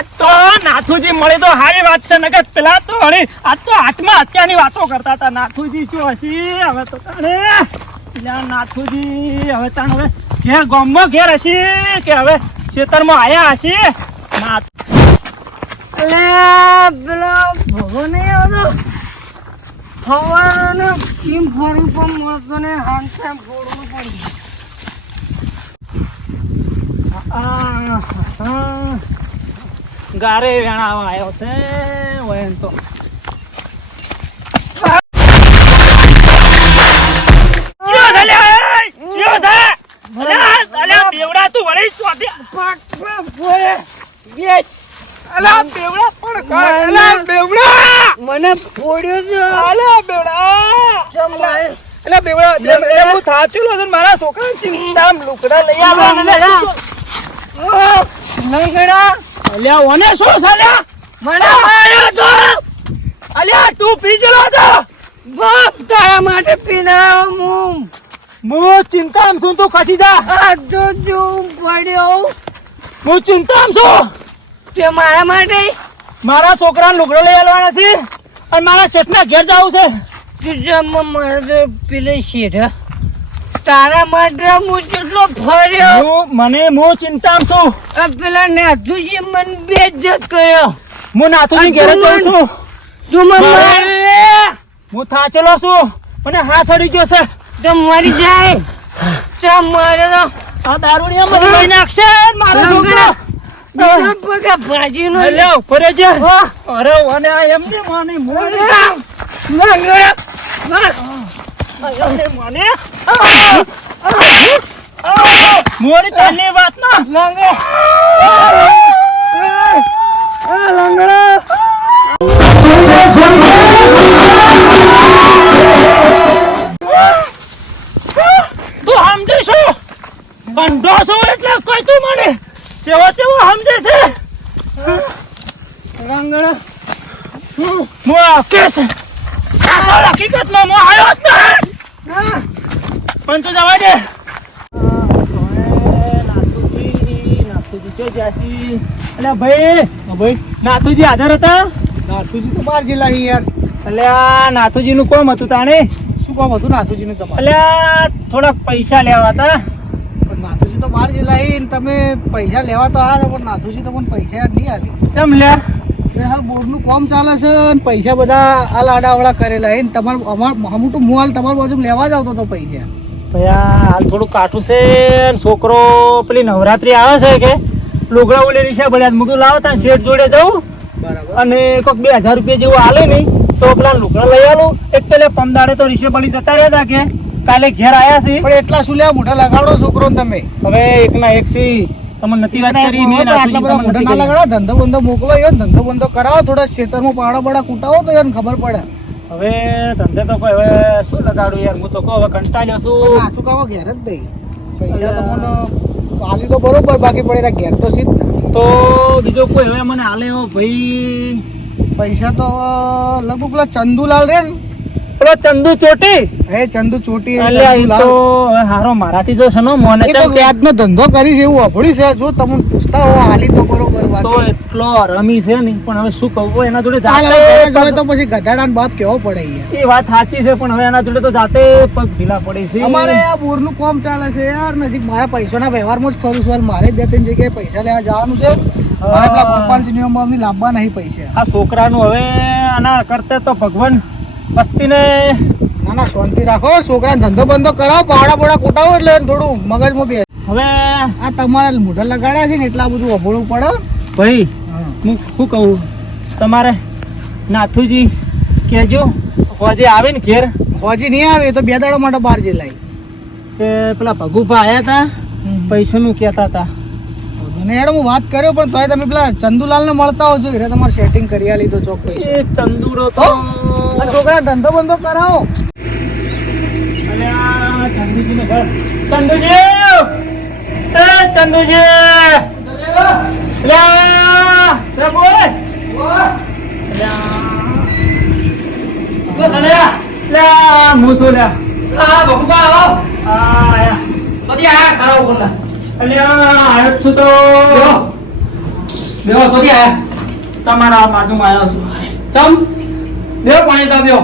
આજ તો નાથુજી મળે તો હારી વાત છે ને કે પેલા તો હણી આજ તો આત્મહત્યાની વાતો કરતા હતા. નાથુજી શું હસી હવે તો તાણે પેલા નાથુજી હવે તાણ હવે ઘેર ગામમાં ઘેર હસી કે હવે ખેતરમાં આયા હસી. પેલો ભગો નહીં આવતો સવારનો કેમ ફરું પણ મળતો ને હાંસા ફોડવું પડી. ગારે વેણાવા આવ્યો છે વયન તો બેવડા તું વળી મને ફોડ્યો છે. મારા છોકરા ચિંતા લુકડા લઈ આવ્યા. શું ચાલ્યા મને માર્યો તો અલ્યા તું પી ગયેલો હતો. બાપ તારા માટે પીનાવો હું ચિંતામાં છું તું ખસી જા. આ તો જોઉં પડ્યો હું ચિંતામાં છું. તે મારા માટે મારા છોકરાને લુગડો લઈ આવવાના છે અને મારા શેઠના ઘેર જવું છે. તું મારે પેલે શેઠ તારા માટે હું કેટલો ફર્યો. હું ચિંતામાં છું. પેલા નાથુજી મને બેઇજ્જત કર્યો. હું નાથુજી ઘેર જઉં છું. તું મને મારે હું થાચેલો છું. મને હા સડી ગયો છે. તો મરી જાય તો મારે તો આ દારૂડિયા મને લઈ નાખશે મારો છોકરો. બીજા પગા ભાજીનો લે ઉપર જે અરે ઓને આ એમને માને મોને મોરી તને વાત ના લંગડો તું સમજે છો કંડો છો એટલે કઈ તું મને જેવો તેવો સમજે છે. લંગડો મો કેસ આ હકીકતમાં મો આવ્યો જ નહીં પણ તું જવા દે. નાથુજી કે જાસી અલ્યા ભાઈ નાથુજી હાજર હતા. નાથુજી તો 12 જિલ્લા યાર. અલ્યા નાથુજી નું કોમ હતું તાણે. શું કામ હતું નાથુજી નું તમારે? અલ્યા થોડાક પૈસા લેવા હતા. પણ નાથુજી તો 12 જિલ્લા હી તમે પૈસા લેવા તો આવ્યા પણ નાથુજી તો પણ પૈસા નહીં આલે. ચમ લ્યા એ હાલ બોર્ડનું કામ ચાલે છે અને પૈસા બધા આ લાડાવડા કરેલા હે ને તમારે હું તો હાલ તમારી બાજુ લેવા જ આવતો હતો પૈસા. ભયા હાલ થોડું કાઠું છે ને છોકરો પેલી નવરાત્રી આવે છે કે લુગડા ઓલે રીક્ષા ભર્યા મૂકું લાવો તા શેઠ જોડે જાઉં બરાબર. અને કોઈક 2000 રૂપિયા જેવું હાલે નહીં તો પેલા લુગડા લઈ આવું. એક તો પમદાડે તો રીક્ષા પડી જતા રહ્યા હતા કે કાલે ઘેર આવ્યા છે. પણ એટલા શું લેવા મોઢા લગાડો છોકરો ને તમે? હવે એકના એક સી તમને નથી વાત કરી મેં આટલા બધા મોઢા ના લગાડો. ધંધો બંધો મોકલો યો ધંધો બંધો કરાવો થોડા ખેતરમાં પાડા બડા કૂટાવો તો યાર ખબર પડે. હવે ધંધે તો કોઈ હવે શું લગાડું યાર. હું તો કહું હવે કંટાળ્યો છું. નાસુ કાવો ઘેર જ દઈ પૈસા તો મને આલી તો બરોબર બાકી પડેલા ઘેર તો સીધ ને. તો બીજો કોઈ હવે મને હાલે એવો ભાઈ પૈસા તો લગભગ પેલા ચંદુલાલ રે ને પેલો ચંદુ ચોટી હે ચંદુ ચોટી અલ્યા ઈ તો હવે હારો મારાથી જો છે ને મોને એ તો વ્યાજનો ધંધો કરી છે એવું અભળી છે. જો તમને પૂછતા હો હાલી તો બરોબર વાત તો એટલો રમી છે ને પણ હવે શું કહું એના જોડે જોઈએ તો પછી ગધાડાનો બાપ કેવો પડે યાર. એ વાત સાચી છે પણ હવે એના જોડે તો જાતે પગ ઢીલા પડે છે. અમારે આ બોરનું કામ ચાલે છે યાર નજીક. મારા પૈસાના વ્યવહારમાં જ ફરું છું. મારે 2-3 જગ્યાએ પૈસા લેવા જવાનું છે. મારે પેલા ગોપાલજી ની લાંબા નહીં પૈસા. આ છોકરાનું હવે આના કરતે તો ભગવાન વસ્તીને ના ના શાંતિ રાખો. છોકરાને ધંધો બંધો કરાવો પાવડા બોડા કૂટાવો એટલે થોડું મગજમાં બે. હવે આ તમારા મોઢા લગાડ્યા છે ને એટલા બધું અભોળવું પડે ભાઈ હું શું કહું તમારે નાથુજી કહેજો હોજે આવે ને ઘેર હોજી નહીં આવે તો 2 દાડા માટે 12 જિલ્લા કે પેલા ભગુભા આયા હતા પૈસાનું કહેતા હતા. ને યાર હું વાત કર્યો પણ તોય તમે પેલા ચંદુલાલ ને મળતા હો છો એટલે તમારે સેટિંગ કરી આલી તો ચોક પૈસા. એ ચંદુરો તો આ છોકરા ધંધો બંધો કરાવો. અલ્યા ચંદુજી નો ઘર ચંદુજી એ ચંદુજી અલ્યા સર બોલ બસ અલ્યા અલ્યા મુસોલા હા ભગુબા આવો આયા પછી આ ખરાબ બોલા અલ્યા આયો છું તો બેહો તો ક્યાં તમારા બાજુમાં આવ્યો છું ચમ બેહો પાણી તો બેહો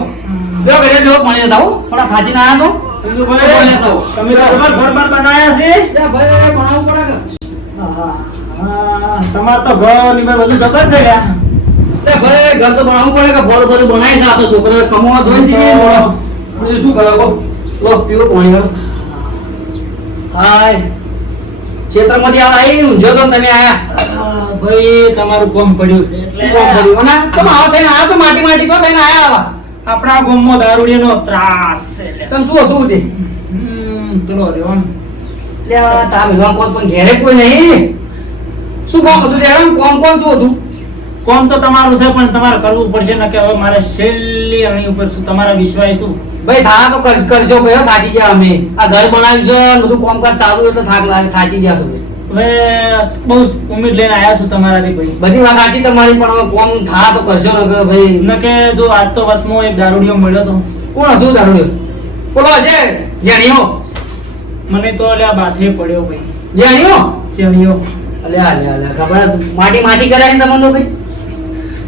બેહો ઘરે બેહો પાણી તો થોડા ખાચીને આયા છો ચંદુભાઈ, તમે તો બરાબર ઘર બાર બનાવ્યા છે લે ભાઈ બનાવવું પડે કે હા, તમાર તો ઘર ની બધું ખબર છે લ્યા. લે ભાઈ ઘર તો બનાવવું પડે કે ભોળ બધું બનાવી છે આ તો છોકરા કમાવા જોઈ છે બધું શું કરે લો પીવો પાણી વાળો હાય ક્ષેત્રમાંથી આવી ઊંઝો તો તમે આયા ભાઈ તમારું કોમ પડ્યું છે શું કામ કર્યું ના તમે આવો થઈને આયા તો માટી માટી તો થઈને આયા આવા આપણા ગામમાં દારૂડીનો ત્રાસ છે લ્યા. તમે શું હતું તે પેલો રહ્યો ને. લે આ ચા ભેગા કોણ પણ ઘેરે કોઈ નહીં શું કામ હતું તે એમ કોમ કોણ શું હતું કોમ તો તમારું છે પણ તમારે કરવું પડશે ને કે હવે મારે છેલ્લી અણી ઉપર શું તમારા વિશ્વાસ શું ભાઈ થા તો કરજો ભાઈ થાચી ગયા અમે આ ઘર બનાવ્યું છે ને બધું કામકાજ ચાલુ એટલે થાક લાગે થાચી ગયા છો હવે બહુ ઉમેદ લઈને આવ્યા છું તમારાથી ભાઈ. બધી વાત સાચી તમારી પણ હવે કોમ થા તો કરશો ને કે ભાઈ ન કે જો આજ તો વચમાં એક દારૂડિયો મળ્યો તો કોણ હતું તારું બોલો છે જેણીઓ મને તો અલ્યા બાથે પડ્યો ભાઈ. જેણીઓ ચેણીયો. અલ્યા અલ્યા અલ્યા ખબર માટી માટી કરાવીને તમને તો ભાઈ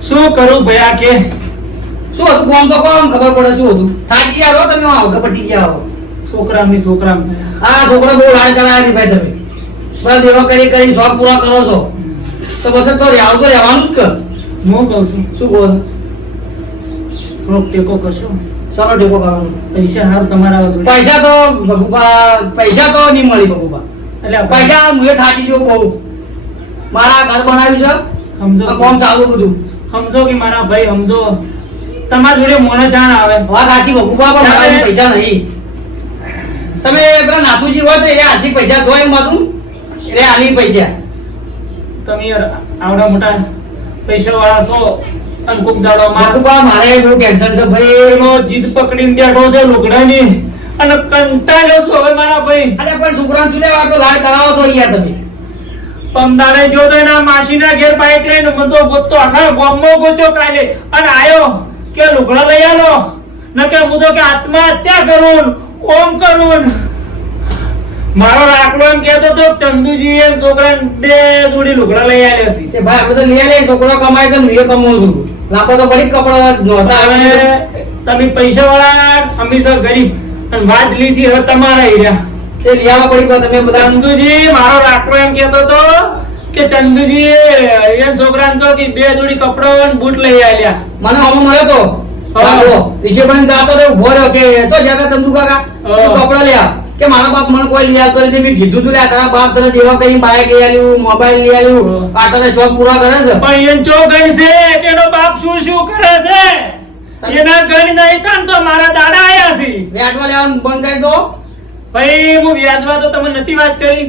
શું કરું ભાઈ આ કે શું હતું કોમ તો કોમ ખબર પડે શું હતું થાચી ગયા હો તમે આવો કપટી ગયા હો છોકરામની છોકરામ આ છોકરો બહુ લાડ કરાયા છે ભાઈ તમે બધા દેવા કરી શોખ પૂરા કરો છો તો બસ તો રહેવાનું જ કે હું કહું છું શું બોલ થોડોક ટેકો કરશો. ચાલો ટેકો કરવાનો પૈસા સારું તમારા જોડે. પૈસા તો ભગુભા પૈસા તો નહીં મળી ભગુભા એટલે પૈસા મુએ થાચી જેવું બહુ મારા ઘર બનાવ્યું છે સમજો આ કોમ ચાલુ બધું સમજો કે મારા ભાઈ સમજો તમારા જોડે મોને જાણ આવે વાત સાચી ભગુભા પણ મારા જોડે પૈસા નહીં તમે પેલા નાથુજી હોય તો એને આર્થિક પૈસા દો એમ બધું એટલે આની પૈસા તમે યાર આવડા મોટા પૈસા વાળા છો અને કોક દાડો ભગુભા મારે બહુ ટેન્શન છે ભાઈ મારો જીદ પકડીને બેઠો છે લુગડાની અને કંટાળ્યો છું હવે મારા ભાઈ. અલે પણ છોકરાને ચૂલે વાળો લાડ કરાવો છો યાર તમે પમદારે જોતો એના માસીના ઘેર બાઈક લઈને મને તો ગોતતો આખા ગામમાં ગોત્યો કાલે અને આયો કે લુગડા લઈ આલો ન કે હું તો કે આત્મહત્યા કરું ઓમ કરું મારો રાખડો એમ કહેતો તો ચંદુજી એમ છોકરાને બે જોડી લુગડા લઈ આલ્યા છે. તે ભાઈ આપણે તો લઈ લે છોકરો કમાય છે ને હું કમાઉં છું લાપો તો બધી કપડા નહોતા હવે તમે પૈસા વાળા અમે સર ગરીબ અને વાત લીધી હવે તમારા એરિયા. તે લઈ આવવા પડી પણ તમે બધા ચંદુજી મારો રાખડો એમ કહેતો તો કે ચંદુજી એમ છોકરાને તો કે બે જોડી કપડા અને બૂટ લઈ આલ્યા. મને હમો મળ્યો તો રિશે પણ જાતો તો ઉભો રહ્યો કે તો જગા તંદુ કાકા તું કપડા લે આવ કે મારા બાપ મને કોઈ લઈ આવતો નથી મેં કીધું તું લે તારા બાપ તને દેવા કરી બાઈક લઈ આલ્યું મોબાઈલ લઈ આલ્યું કાટો શોખ પૂરા કરે છે પણ એન ચો ગણ છે તેનો બાપ શું શું કરે છે એના ગણ નહીં તાન તો મારા દાડા આયા છે. વ્યાજવા લેવાનું બંધ કરી દો ભાઈ હું વ્યાજવા તો તમે નથી વાત કરી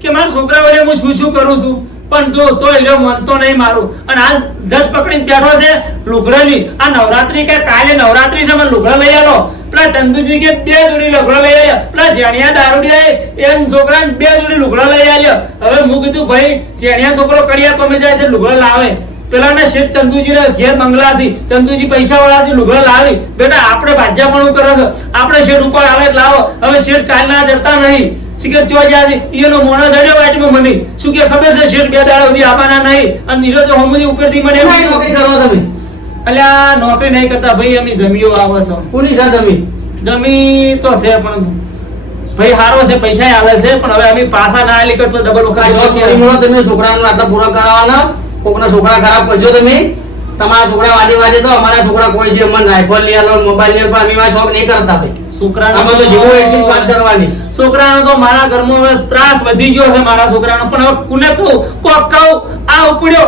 કે મારા છોકરા વડે હું શું શું કરું છું પણ જો તો હીરો માનતો નહીં મારું અને હાલ જજ પકડીને બેઠો છે લુગડાની આ નવરાત્રી કે કાલે નવરાત્રી છે મને લુગડા લઈ આલો પેલા ચંદુજી કે બે જોડી લુગડા લઈ આવ્યા પેલા જેણિયા દારૂડિયા એમ છોકરાને બે જોડી લુગડા લઈ આવ્યા. હવે હું કીધું ભાઈ જેણિયા છોકરો કડિયા તમે જાય છે લુગડા લાવે પેલા ને શેઠ ચંદુજી ને ઘેર બંગલાથી ચંદુજી પૈસા વાળાથી લુગડા લાવી બેટા આપણે ભાજ્યાપણું કરે છે આપણે શેઠ ઉપર આવે લાવો હવે શેઠ કાલના જડતા નહીં શિખર ચો જાય એનો મોણો જડ્યો વાટમાં મને શું કે ખબર છે શેઠ બે દાડા સુધી આવવાના નહીં અને નીરો તો હમુદી ઉપરથી મને એમ કઈ નોકરી કરો તમે અલ્યા નોકરી નહીં કરતા ભાઈ અમે જમીઓ આવો છો કોની સાથે જમીન જમી તો છે પણ ભાઈ હારો છે પૈસા આલે છે પણ હવે અમે પાછા ના આલી કરતો ડબલ વખત તમે છોકરાનું આટલા પૂરા કરાવવાના કોકના છોકરા ખરાબ કરજો તમે તમારા છોકરા વાજે વાજે તો અમારા છોકરા કોઈ છે અમને રાઇફલ લઈ આલો મોબાઈલ લઈ પણ અમે શોખ નહીં કરતા ભાઈ છોકરાનો આમાં તો જીવો એટલી જ વાત કરવાની છોકરાનો તો મારા ઘરમાં હવે ત્રાસ વધી ગયો છે મારા છોકરાનો પણ હવે કોને કહું કોક કહું આ ઉપડ્યો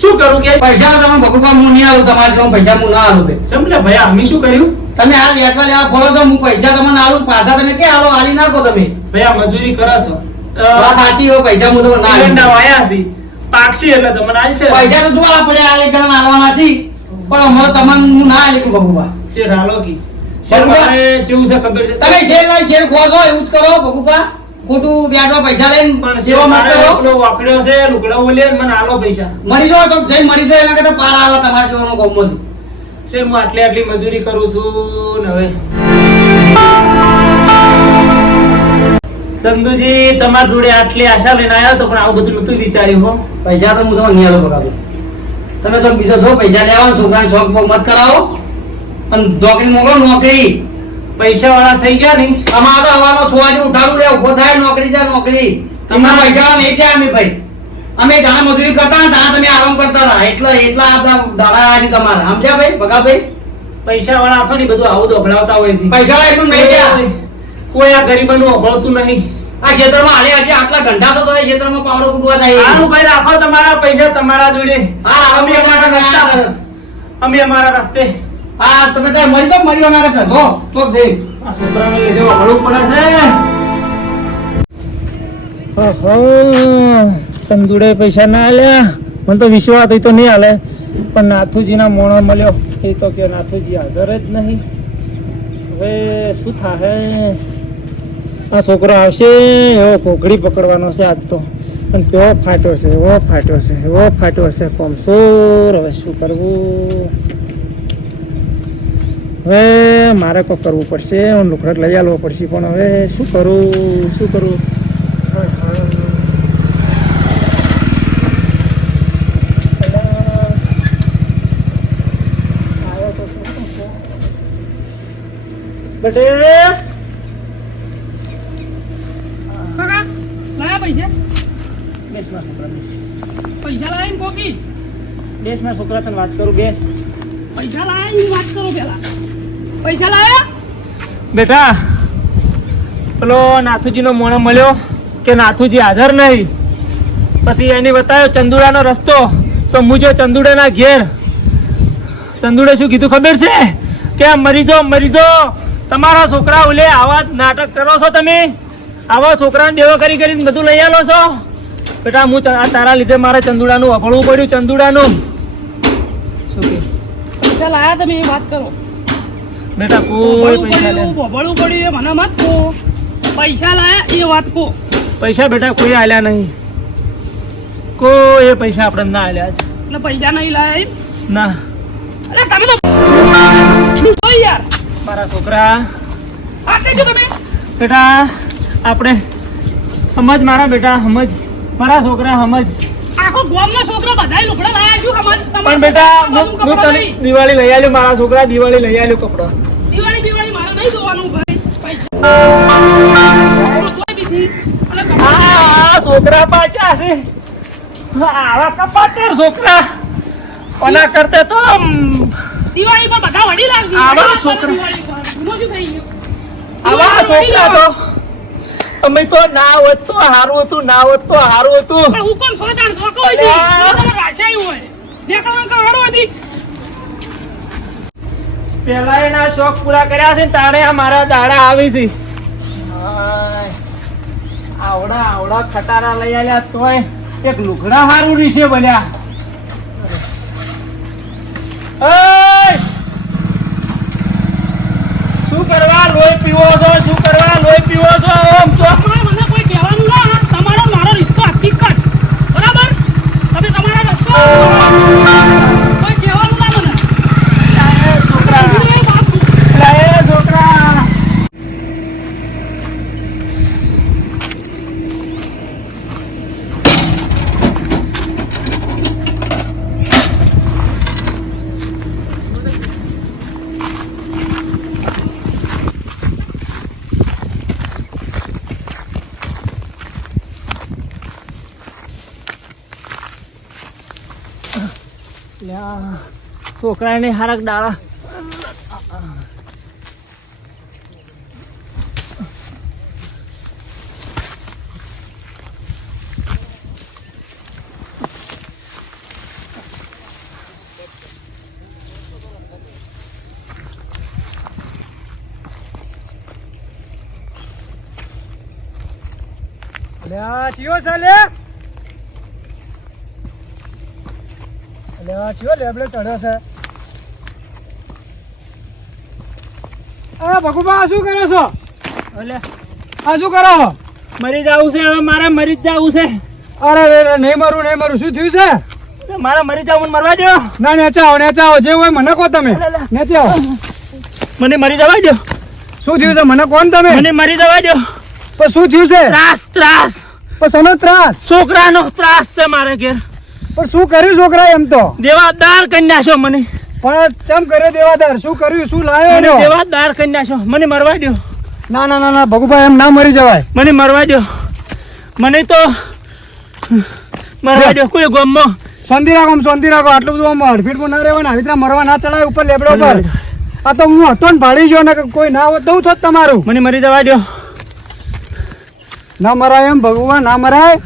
શું કરું કે પૈસા તો તમે ભગવાન હું નહીં આલું તમારે જો પૈસા હું ના આલું ભાઈ સમલે ભાઈ અમે શું કર્યું તમે આ વ્યાજવા લેવા ફોલો છો હું પૈસા તમને આલું પાછા તમે કે આલો આલી નાખો તમે ભાઈ આ મજૂરી કરે છો વાત સાચી હોય પૈસા હું તમને ના એરંડા આલું વાયા છે પાક્ષી એટલે તમને આલ છે પૈસા તો જોવા પડે આ લેકર આલવાના છે પણ અમે તમને હું ના આલી ભગવાન શેર હાલો કી ભગુભા, જેવું છે ખબર છે તમે શેર લઈ શેર ખો છો એવું જ કરો ભગુભા ખોટું વ્યાજવા પૈસા લઈને પણ સેવા મત કરો પેલો વાકડ્યો છે લુગડા ઓલે મને આલો પૈસા મરી જાઓ તો જઈ મરી જાઓ એના કરતા પાર આવે તમારા જેવાનો ગમો છે હું આટલી મજૂરી કરું છું ને હવે ચંદુજી તમારા જોડે આટલી આશા લઈને આવ્યો તો પણ આવું બધું નતું વિચાર્યું હો. પૈસા તો હું તમને નહીં આલું બગાડું. તમે તો બીજો જો પૈસા લેવા છોકરાને શોખ બોખ મત કરાવો અને નોકરી મોકલો નોકરી. પૈસા વાળા થઈ ગયા ને અમારે તો હવાનો 6 વાગે ઉઠાડું રે ઉભો થાય નોકરી છે નોકરી. તમારા પૈસા વાળા નહીં થયા અમે ભાઈ. અમે જાણે મજૂરી કરતા ને જાણે તમે આરામ કરતા હતા એટલા આપણા દાડા આવ્યા છે તમારા સમજ્યા ભાઈ ભગાભાઈ. પૈસા વાળા આખો ને બધું આવું દોભળાવતા હોય છે. પૈસા વાળા એટલું નહીં થયા. કોઈ આ ગરીબોનું અભળતું નહીં. આ ક્ષેત્રમાં હાલે આજે આટલા ઘંટા તો એ ક્ષેત્રમાં પાવડો કૂટવા થાય. સારું ભાઈ રાખો તમારા પૈસા તમારા જોડે. હા અમે અમારા રસ્તે. હા તમે ત્યાં મરી ના કરતા જો ચોક જઈ આ છોકરાને લીધે અભળવું પડે છે. ઓહો તંદુડે પૈસા ના આલ્યા. મને તો વિશ્વાસ હતો નહીં હાલે પણ નાથુજીના મોણો મળ્યો એ તો કે નાથુજી હાજર જ નહીં. હવે શું થાહે? આ છોકરો આવશે એવો ઘોઘડી પકડવાનો છે આજ તો. અને કેવો ફાટ્યો છે એવો ફાટ્યો છે કોમસોર. હવે શું કરવું? હવે મારે કોઈ કરવું પડશે. હું લુખડક લઈ આવવો પડશે પણ હવે શું કરું? બટે લાયા પૈસા બેસમાં છોકરા બેસ. પૈસા લાયા ને કોકી બેસમાં છોકરા તને વાત કરું બેસ. પૈસા લાયા ની વાત કરો પેલા. પૈસા લાયા બેટા પેલો નાથુજીનો મોણો મળ્યો કે નાથુજી હાજર નહીં. પછી એને બતાવ્યો ચંદુડાનો રસ્તો તો મુજો ચંદુડાના ઘેર. ચંદુડે શું કીધું ખબર છે કે મરી જો તમારા છોકરા ઓલે આવા નાટક કરો છો તમે. આવા છોકરાને દેવો કરીને બધું લઈ આલો છો. બેટા હું આ તારા લીધે મારે ચંદુડાનું અભળવું પડ્યું. ચંદુડાનું શું કે પૈસા લાયા તમે એ વાત કરો. બેટા કોઈ પૈસા લે ભોભળવું પડ્યું એ મને મત કહો. પૈસા લાયા એ વાત કહો. પૈસા બેટા કોઈ આલ્યા નહીં. કોઈ પૈસા આપણે ના આલ્યા છે. એટલે પૈસા નહીં લાયા એમ ના અરે તમે તો ઓય યાર મારા છોકરા આ થઈ ગયો તમે. બેટા આપણે સમજ મારા બેટા સમજ મારા છોકરા સમજ. આખો ગામના છોકરા બધાય લુગડા લાયા શું સમજ પણ બેટા હું તને દિવાળી લઈ આવ્યો. મારા છોકરા દિવાળી લઈ આવ્યો કપડા. દિવાળી મારે નહીં જોવાનું ભાઈ. પૈસા કોઈ બીજી અને આ છોકરા પાછા છે આવા કપાતર છોકરા. ઓના કરતે તો દિવાળી પર બધા વડી લાવશે. આવા છોકરા. દિવાળી પર મોજું થઈ ગયું. આવા છોકરા તો અમે તો ના હોત તો હારું હતું. પણ હુકમ સોજાણ ધોકો હોય છે. તમારે રાશાઈ હોય દેખાવા કરવાનો હતી. પેલા એના શોખ પૂરા કર્યા છે ને તાણે આ મારા દાડા આવી છે. આવડા ખટારા લઈ આવ્યા તોય એક લુગડા હારું રીશે બન્યા. શું કરવા લોહી પીવો છો? આમ તો મને કોઈ કહેવાનું ના. તમારો મારો રિશ્તો હકીકત બરાબર. તમે તમારા રસ્તો કોઈ કહેવાનું ના મને. છોકરા છોકરાને હારક ડાળા. ચિયો ચાલે ચિયો લેબલે ચડ્યો છે. અરે ભગુબા શું કરો છો? એટલે આ શું કરો છો? મરી જવું છે હવે. મારે મરી જ જવું છે. અરે નહીં મરું શું થયું છે? મારે મરી જવું મરવા દો. ના નેચા આવો જે હોય મને કહો તમે. નેચા આવો. મને મરી જવા દો. શું થયું છે મને કોણ તમે? મને મરી જવા દો. પણ શું થયું છે? ત્રાસ પણ શેનો ત્રાસ? છોકરાનો ત્રાસ છે મારે ઘેર. પણ શું કર્યું છોકરા એમ તો? દેવાદાર કરી નાખ્યો મને. પણ ચમ કર્યો દેવાદાર? શું કર્યું? શું લાવ્યો મને એનો? દેવાદાર કરી નાખ્યો. મને મરવા દ્યો. ના ના ના ના ભગુભાઈ, એમ ના મરી જવાય. મને મરવા દ્યો. મને તો મરવા દ્યો. કોઈ ગામમાં શાંતિ રાખો, આમ શાંતિ રાખો. આટલું બધું આમ હડફીટમાં ના રહેવાય ને, આવી રીતના મરવા ના ચડાય ઉપર લેબડો પર. આ તો હું હતો ને ભાડી ગયો ને, કોઈ ના હોત દઉં થોત તમારું. મને મરી જવા દ્યો. ના મરાય એમ ભગવાન, ના મરાય.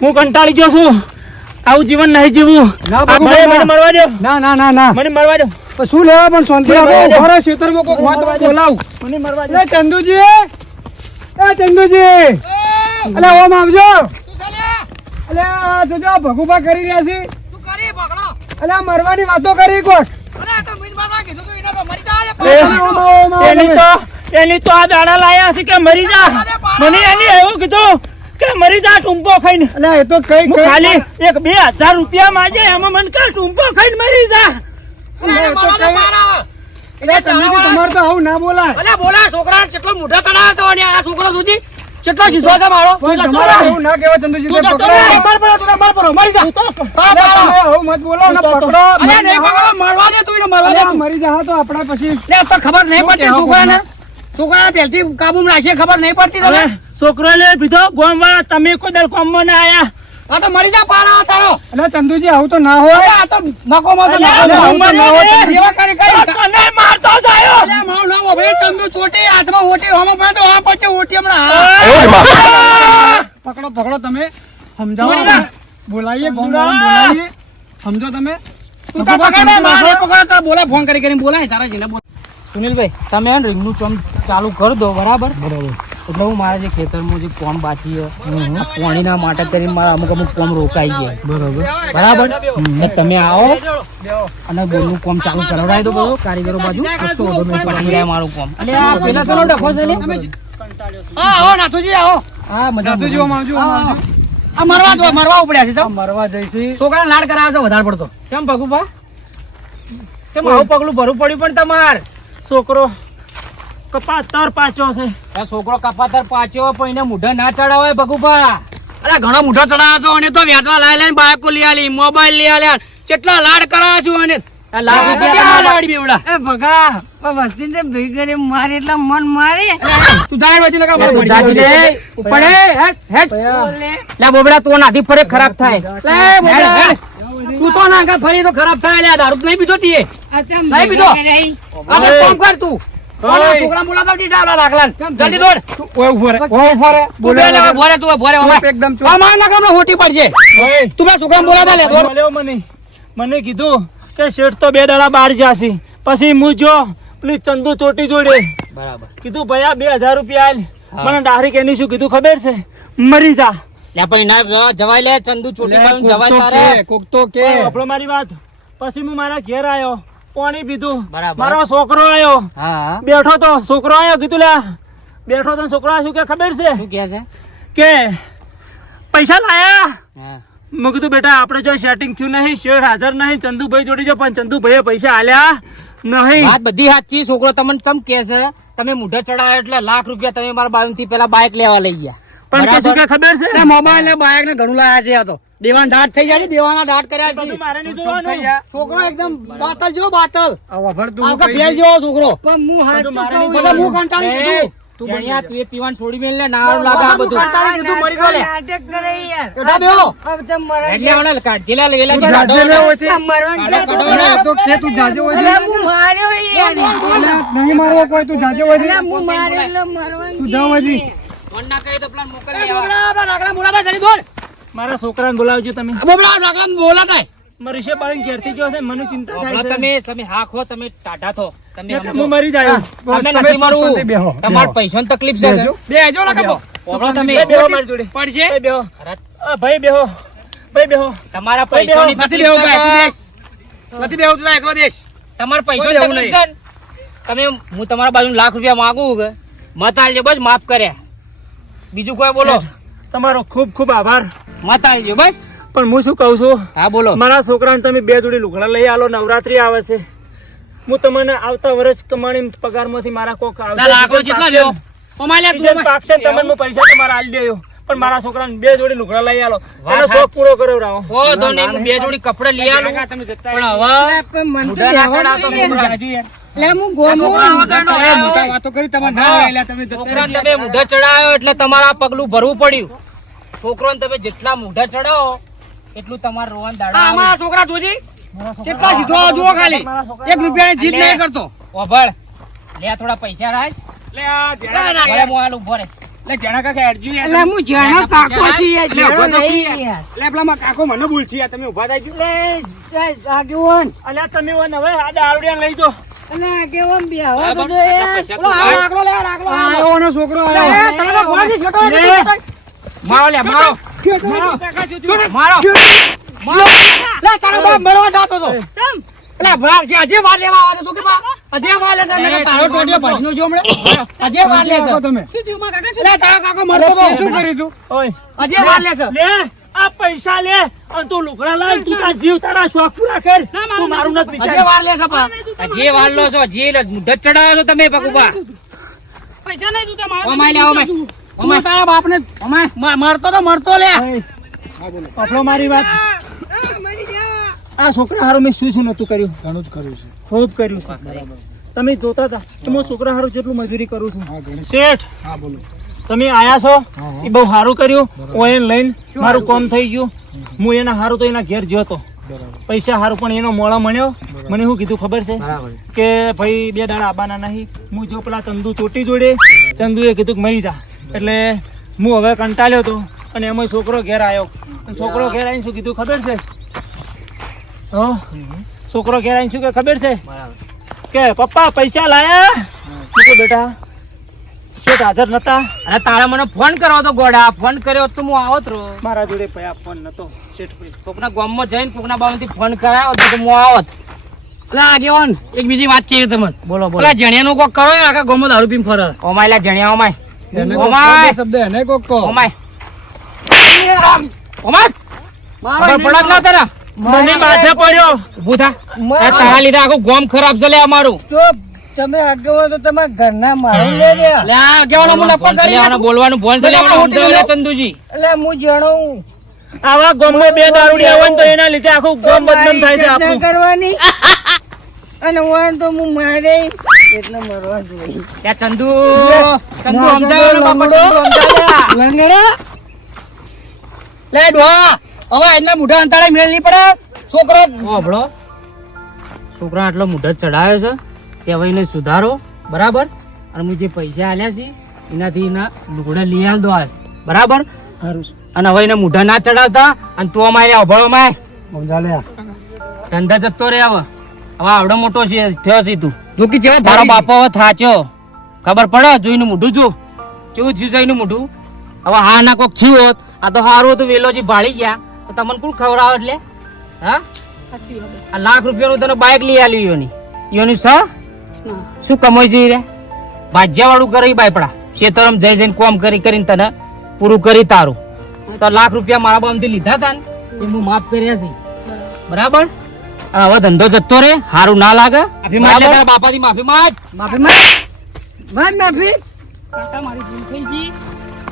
હું કંટાળી ગયો છું. આવું જીવન નહીં જીવવું. ના આ ભગુભાઈ, મને મરવા દ્યો. ના ના ના ના. મને મરવા દ્યો. પણ શું લેવા? પણ શાંતિ રાખો. ઉભા રહો, ખેતરમાં કોક વાત હોય તો બોલાવું. મને મરવા દ્યો. એ ચંદુજી, એ ચંદુજી, અલે ઓમ આવજો. અલે આ જોજો ભગુભા કરી રહ્યા છે. અલે આ મરવાની વાતો કરી કોક. એની તો આ દાડા લાયા છે કે મરી જા. મને એની એવું કીધું કે મરી જા ટૂંપો ખાઈને. અલે એ તો કઈ હું ખાલી 1-2 હજાર રૂપિયા માંગે એમાં મને કહે ટૂંપો ખાઈને મરી જા. તમારે તો આવું ના બોલાય. કેટલો સીધો છે મારો? પણ તમારે આવું ના કહેવાય ચંદુજી. તું તે જતો પકડો. રહે. મરી જા. તમે આવું મત બોલો ને, પકડો. મારવા દે તું, મારવા દે અલે આ મરી જા તો આપણે પછી તો ખબર નહીં પડતી છોકરાને. છોકરા પહેલથી કાબુમાં રાખશે, ખબર નહીં પડતી તને. હવે છોકરો લે પીધો ગોમવાળા. તમે કોઈ દર કોમમાં ના આયા. આ તો મરી જા પાડા તારો. અલે ચંદુજી આવું તો ના હોય. આ તો નકો મોસો અલ્યા, નકો હું મોસો. મર્યો ને. જેવા કરી કરી. તને મારતો જાયો. અલ્યા, મારું નામ અભય ચંદુ ચોટી, હાથમાં ઓટી, હોમો પડે તો આ પછી ઓટી હમણાં. પકડો પકડો, તમે સમજાવો. મરી જા. બોલાવીએ ગોમવાળાને બોલાવીએ. સમજો તમે. તું તાર પકડ ને, માર નહીં પકડે તો બોલા, ફોન કરી કરીને બોલાય તારા જીને બોલ. સુનિલભાઈ, તમે આ રીંગનું ચોમ ચાલુ કરી દો, બરાબર? એટલે હું મારા જે ખેતરમાં જે કોમ બાકી છે, આ પાણીના માટે કરીને મારા અમુક કોમ રોકાઈ ગયા. બરાબર? એટલે તમે આવો અને બોલનું કોમ ચાલુ કરાવડાવી દો બધું કારીગરો બાજુ. કશો વાંધો નહીં, પતી જાય મારું કોમ. એટલે આ પેલા પેલો ડખો છે ને? હા, આવો નાથુજી આવો. હા, મજા ચંદુજી ઓમ આવજો, ઓમ આવજો. આ મરવા ઉપડ્યા છે આ મરવા જઈશી. છોકરા લાડ કરાવે છે વધારે પડતો. ચમ ભગુભા, ચમ આવું પગલું ભરવું પડ્યું પણ તમાર? છોકરો કપાતર પાચો છે. આ છોકરો કપાતર પાછો પણ એને મૂઢા ના ચડાવાય ભગુભા. અરે ઘણો મોટો ચડાવ્યો છો અને તો વેચવા લાવી બાયકો લઈ આલી, મોબાઈલ લઈ આલ્યા, કેટલા લાડ કરાવ્યા છું અને આ લાખ રૂપિયા કેટલા લાડ બેવડા. તું જાય વચ્ચે લગા તું જાગી દે. ઉપડે, હેટ, હેટ. લે બોબડા, તું નાથી ફરે ખરાબ થાય. લે બોલા. તું તો ના આગળ ફરી તો ખરાબ થાય લે, દારૂ તો નહીં પીધો તીએ. નહીં પીધો. આ તો કામ કર તું. ઓલા છોકરા બોલાવતા જી જા, ઓલા લાકલાન. જલ્દી દોડ. તું ઓય ઉભો રહે, ઓય ઉભો રહે. તું બે લે, ભોરે તું ભોરે ચૂપ, ઓય. એકદમ ચૂપ. આ મારના ગામનો હોટી પડશે. તું બે છોકરા બોલાવતા લે, દોડ. મળ્યો મને કીધું કે શેઠ તો 2 દાડા બહાર જાસી. પછી હું જો પેલી ચંદુ ચોટી જોડે બરાબર. કીધું ભૈયા 2000 રૂપિયા આલ. મને ડાયરેક્ટ એની શું કીધું ખબર છે? મરી જા. લે પણ ના જવાય લે, ચંદુ ચોટી પાડું કોક જવાય તો તારે. કે, કોક તો કે. આપણો મારી વાત. પછી હું મારા ઘેર આવ્યો, પાણી પીધું. બરાબર. મારો છોકરો આવ્યો, હા, બેઠો તો છોકરો આવ્યો. કીધું લે બેઠો તો છોકરો આવ્યો, શું કે ખબર છે શું કહે છે? કે પૈસા લાયા. હા. મેં કીધું બેટા આપણે જો સેટિંગ થયું નહીં, શેર હાજર નહીં, ચંદુભાઈ જોડી જો, પણ ચંદુભાઈએ પૈસા આલ્યા નહીં. વાત બધી સાચી. છોકરો તમને ચમ કે છે તમે મૂઢા ચડાવ્યા એટલે લાખ રૂપિયા તમે મારા બાયું થી પેલા બાઇક લેવા લઈ ગયા. પણ કે શું કે ખબર છે? આ મોબાઈલ ને બાઇક ને ઘણું લાયા છે આ તો. દેવાન દાટ થઈ જાય છે, દેવાના દાટ કર્યા છે. બધું મારે નહીં ચૂપ થઈ જોવાનું. જા. છોકરો એકદમ બાટલ જેવો બાટલ. આ વફાડતું આ વખત કઈ ફેલ જેવો છોકરો. બધું મારે નહીં બધા જોવાનું. મું કંટાળી દીધું. જાણ્યા તું એ પીવાનું છોડી મેલ લે, ના આવું લાગે આ બધું. કંટાળી દીધું, મરી ગયો લે. બેઠા બેહો. એટલે મને કાઢજેલા લેલા છે. જાજે લે હોય છે. કાઢો, કાઢો. અલે તો કે તું જાજે હોય છે. અલે નહીં મારવો કોઈ, તું જાજે હોય છે. તું જા હોય છે. ફોન ના કરી તો પેલા મોકલી એ દેવા. બોબડા, આ દાખલા બોલાતા જલ્દી દોડ. મારા છોકરાને બોલાવજો તમે. આ બોબડા, આ દાખલા બોલાતા. મારી રિશે બાળીને ઘેરથી ગયો છે, મને ચિંતા થાય છે. તમે હા ખો, તમે ટાઢા થો, તમે એટલે સમજો. હું મરી જાય. તમે તમે નથી મારવું. શાંતિ બેહો, તમારે બેહો. પૈસાની તકલીફ છે બેહજો. બેહજો ને કપો. ઓગળો તમે. બેહો મારી જોડે. પડશે. ભાઈ બેહો. અરે, ભાઈ બેહો. ભાઈ બેહો. તમારા ભાઈ પૈસાની નથી તકલીફ બેહવું ભાઈ, તું છે. બેસ. નથી બેહવું, તું જા એકલો બેસ. તમારા કોઈ પૈસાની બેહવું તકલીફ છે ને? તમે હું તમારા બાજુ લાખ રૂપિયા માંગુ કે મત આલજો, બસ માફ કર્યા. બીજું કોઈ બોલો. તમારો ખૂબ ખૂબ આભાર. મત આલજો બસ. પણ હું શું કહું છું, હા બોલો. મારા છોકરાને તમે 2 જોડી લુગડા લઈ આલો. નવરાત્રી આવે છે. હું તમને આવતા વર્ષ કમાણી પગારમાંથી મારા કોક આવશે. લાકડો કેટલા લ્યો? ઓમાલ્યા તું સીઝન પાકશે ને તમને હું પૈસા તમારા આલી દેયો પણ મારા છોકરાને 2 જોડી લુગડા લઈ આલો એનો શોખ પૂરો કર્યો રાવો ઓ તો નહીં હું 2 જોડી કપડા લઈ આલું પણ હવે મુઢા ના ચડાવતો જાજુ યાર છોકરાને તમે મુઢા ચડાવ્યો એટલે તમારા પગલું ભરવું પડ્યું છોકરોને તમે જેટલા મુઢા ચડાવો એટલું તમારે રોવાનું દાડા અમારા છોકરા જોજી કેટલા સીધો જુઓ ખાલી 1 રૂપિયાની જીત નહીં કરતો ઓભળ લે થોડા પૈસા રાખ લે આ ભલે મોહાલું ભરે લે જણા કાકા હેડજો યાર એટલે હું જાણો કાકો છી યાર જાણો નહીં યાર લે પેલા કાકો મને ભૂલછી યાર તમે ઊભા થઈ ગયો લે આગેવાન અલ્યા તમે વન હવે આ દારૂડિયા લઈ દો એટલે આગેવાન બી આવો તો બરાબર. યાર પૈસા ઓલો તું આગલો લે આગલો આયોનો છોકરો આયો તમે તો ગોળી છોટો મારો લે મારો મારો લે તારો બાપ મરવા જાતો તો ચમ એટલે ભાર છે અજે વાર લેવા આવ્યો તો કે બા અજે વાર લે છે ને તારો ટોટિયો ભજનો જો હમણે અજે વાર લે છે શું થયું માં કાકા શું એટલે તારો કાકો મરતો તો શું કર્યું તું ઓય અજે વાર લે છે લે આ પૈસા લે અને તું લુગડા લાવ તું તાર જીવ તારા શોખ પૂરા કર તું મારું નથી અજે વિચાર વાર લે છે પા જે વાળલો છો જે મુઢા ચડાવ્યો છો તમે પગુબા પૈસા નહીં તું તમારા ઓમાય લે ઓમાય ઓમાય તારા બાપને ઓમાય મરતો તો મરતો લે આપણો મારી વાત આ છોકરા હારું મેં શું નતું કર્યું ઘણું જ કર્યું છે ખૂબ કર્યું છે તમે જોતા હતા કે હું છોકરા હારું જેટલું મજૂરી કરું છું શેઠ હા બોલો તમે આયા છો એ બહુ સારું કર્યું ઓયન લઈને મારું કામ થઈ ગયું હું એના હારું તો એના ઘેર ગયો હતો પૈસા હારું પણ એનો મોળો મળ્યો મને શું કીધું ખબર છે કે ભાઈ 2 દાડા આબાના નહીં હું જો પેલા ચંદુ ચોટી જોડે ચંદુએ કીધું કે મરી જા એટલે હું હવે કંટાળ્યો હતો અને એમાં છોકરો ઘેર આવ્યો અને છોકરો ઘેર આવીને શું કીધું ખબર છે છોકરો ઘેર આવીને શું કે ખબર છે કે પપ્પા પૈસા લાયા હું કહું બેટા શેઠ હાજર નતા અરે તારા મને ફોન કરો તો ગોડા ફોન કર્યો હોત તો હું આવત રો મારા જોડે પયા ફોન નતો શેઠ ભાઈ કોકના ગામમાં જઈને કોકના બાવથી ફોન કરાયો તો હું આવત એટલે આગેવાન એક બીજી વાત કહી તમને બોલો બોલો પેલા જણિયાનું કોક કરો યાર આખા ગામમાં દારૂ પીને ફરે ઓમાય લે જણ્યા ઓમાય ઓમાય શબ્દ એને કોક કહો ઓમાય ઓમાય ખબર પડત ના તારા મને માથે પડ્યો ઊભું થા આ તારા લીધે આખું ગામ ખરાબ છે લે અમારું તમે આગેવાન તો તમારા ઘરના મારું લે લે એટલે આગેવાનો મને નફો કરી લેવાનું બોલવાનું ફોન છે લેવાનું સમજાવો ચંદુજી એટલે હું જણું આવા ગામમાં 2 દારૂડિયા હોય ને તો એના લીધે આખું ગામ બદનામ થાય છે આપણું કરવાની અને વાન તો હું મારે એટલે મરવા જોઈએ ત્યાં ચંદુ સમજાવો બાપા ચંદુ સમજાવ્યા લંગડા લે ડોહા હવે આજના મોઢા અંતાળે મેળ નહીં પડે છોકરો ઓભળો છોકરા આટલો મુઢત ચડાવ્યો છે કે હવે એને સુધારો બરાબર અને હું જે પૈસા આલ્યા છે એનાથી એના લુગડા લઈ આલ દો આજ બરાબર અને હવે એને મુઢા ના ચડાવતા અને તું અમારે અભળો માય સમજા લે ધંધા જતો રે હવે હવે આવડો મોટો છે થયો છે તું દુખી જેવા તારો બાપો હવે થાચ્યો ખબર પડે જોઈને મોઢું જો કેવું થયું છે એનું મોઢું હવે હા ના કોક થયું હોત આ તો હારું હતું વેલોજી ભાળી ગયા તો તમને કોણ ખવડાવો એટલે હા આ લાખ રૂપિયાનું તને બાઇક લઈ આલ્યું યોની યોની શું કમાઈ છે રે ભાજ્યા વાળું કરે બાયપડા ખેતરમ જઈ જઈને કોમ કરી કરીને તને પૂરું કરી તારું તો લાખ રૂપિયા મારા બામથી લીધા હતા ને એ હું માફ કર્યા છે બરાબર હવે ધંધો જતો રે હારું ના લાગે માફી માંગ લે તારા બાપાથી માફી માંગ માફી માફી કાકા મારી ભૂલ થઈ ગઈ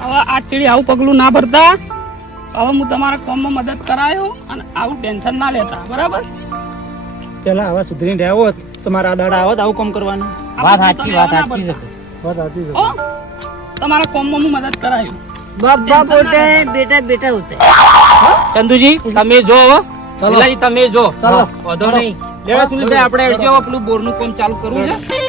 હવે આ ચીડી આવું પગલું ના ભરતા હવે હું તમારા કામમાં મદદ કરાયો અને આવું ટેન્શન ના લેતા બરાબર પેલા આવા સુધરીને રહ્યા હોત તો મારા દાડા આવત આવું કામ કરવાનું વાત સાચી છે હો? તમારા કામમાં હું મદદ કરાયો બાપ બાપ હોતે બેટા બેટા હોતે ચંદુજી તમે જો હવે લીલાજી તમે જો ચાલો. વાંધો નહીં લેવા સુનિલભાઈ આપણે પેલું બોરનું કામ ચાલુ કરવું છે